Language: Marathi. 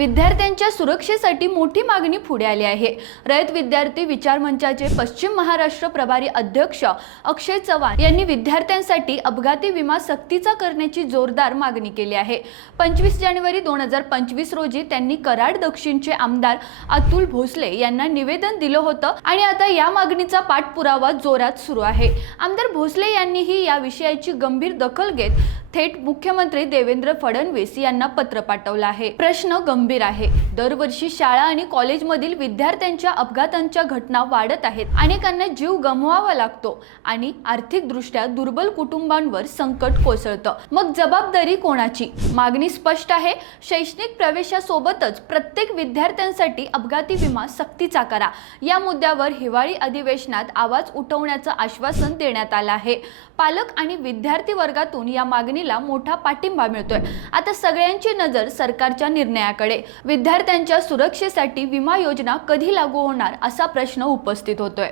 विद्यार्थ्यांच्या सुरक्षेसाठी मोठी मागणी पुढे आली आहे। रयत विद्यार्थी विचार मंचाचे पश्चिम महाराष्ट्र प्रभारी अध्यक्ष अक्षय चव्हाण यांनी विद्यार्थ्यांसाठी अपघाती विमा सक्तीचा करण्याची जोरदार मागणी केली आहे। 25 जानेवारी 2025 रोजी त्यांनी कराड दक्षिणचे आमदार अतुल भोसले यांना निवेदन दिलं होतं आणि आता या मागणीचा पाठपुरावा जोरात सुरू आहे। आमदार भोसले यांनीही या विषयाची गंभीर दखल घेत थेट मुख्यमंत्री देवेंद्र फडणवीस यांना पत्र पाठवलं आहे। प्रश्न गंभीर आहे। दरवर्षी शाळा आणि कॉलेजमधील विद्यार्थ्यांच्या अपघातांच्या घटना वाढत आहेत। अनेकांना जीव गमवावा लागतो आणि आर्थिकदृष्ट्या दुर्बल कुटुंबांवर संकट कोसळतं। मग जबाबदारी कोणाची? मागणी स्पष्ट आहे। शैक्षणिक प्रवेशासोबतच प्रत्येक विद्यार्थ्यांसाठी अपघाती विमा सक्तीचा करा। या मुद्द्यावर हिवाळी अधिवेशनात आवाज उठवण्याचं आश्वासन देण्यात आलं आहे। पालक आणि विद्यार्थी वर्गातून या मागणीला मोठा पाठिंबा मिळतोय। आता सगळ्यांची नजर सरकारच्या निर्णयाकडे। विद्यार्थ्यांच्या सुरक्षेसाठी विमा योजना कधी लागू होणार असा प्रश्न उपस्थित होतोय।